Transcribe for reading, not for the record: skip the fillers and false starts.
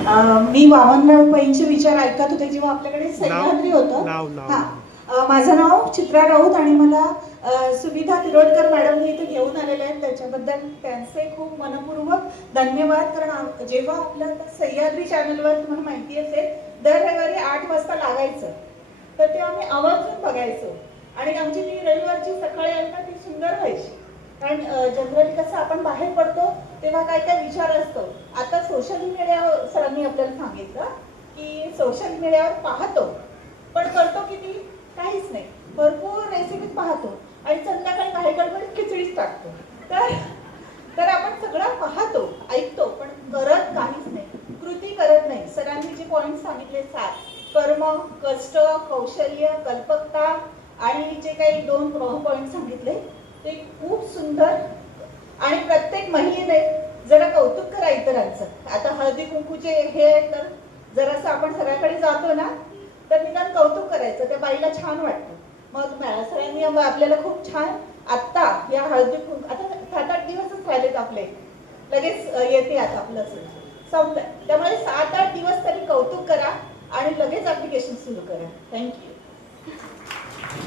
मी वामनराव पैंचे विचार ऐकत होते जेव्हा आपल्याकडे सह्याद्री होतं. माझं नाव चित्रा राऊत आणि मला सुविधा तिरोडकर मॅडम इथे घेऊन आलेले आहेत, त्याच्याबद्दल त्यांचे खूप मनपूर्वक धन्यवाद. कारण जेव्हा आपल्या सह्याद्री चॅनलवर तुम्हाला माहिती असेल दर रविवारी 8 वाजता लागायचं, तर तेव्हा आम्ही आवर्जून बघायचो आणि आमची ती रविवारची सकाळी आहे ना ती सुंदर व्हायची. कारण जनरली कसं आपण बाहेर पडतो तेव्हा काय काय विचार असतो. आता सोशल मीडियावर सरांनी आपल्याला सांगितलं की सोशल मीडियावर पाहतो पण करतो किती, काहीच नाही. भरपूर रेसिपीज पाहतो आणि संध्याकाळी काही गडबडीत खिचडीच टाकतो. तर आपण सगळं पाहतो ऐकतो पण करत काहीच नाही, कृती करत नाही. सरांनी जे पॉइंट सांगितले 7 कर्म, कष्ट, कौशल्य, कल्पकता आणि जे काही 2 पॉइंट सांगितले ते खूप सुंदर. आणि प्रत्येक महिलेने जरा कौतुक करा इतरांचं. आता हळदी कुंकूचे हे तर जरासं आपण सगळ्याकडे जातो ना तर निदान कौतुक करायचं, त्या बाईला छान वाटतं. मग सरांनी आपल्याला खूप छान आत्ता या हळदी कुंकू आता 7-8 दिवसच राहिलेत आपले, लगेच येते आता आपलं संपलं. त्यामुळे 7-8 दिवस तरी कौतुक करा आणि लगेच ऍप्लिकेशन सुरू करा. थँक्यू.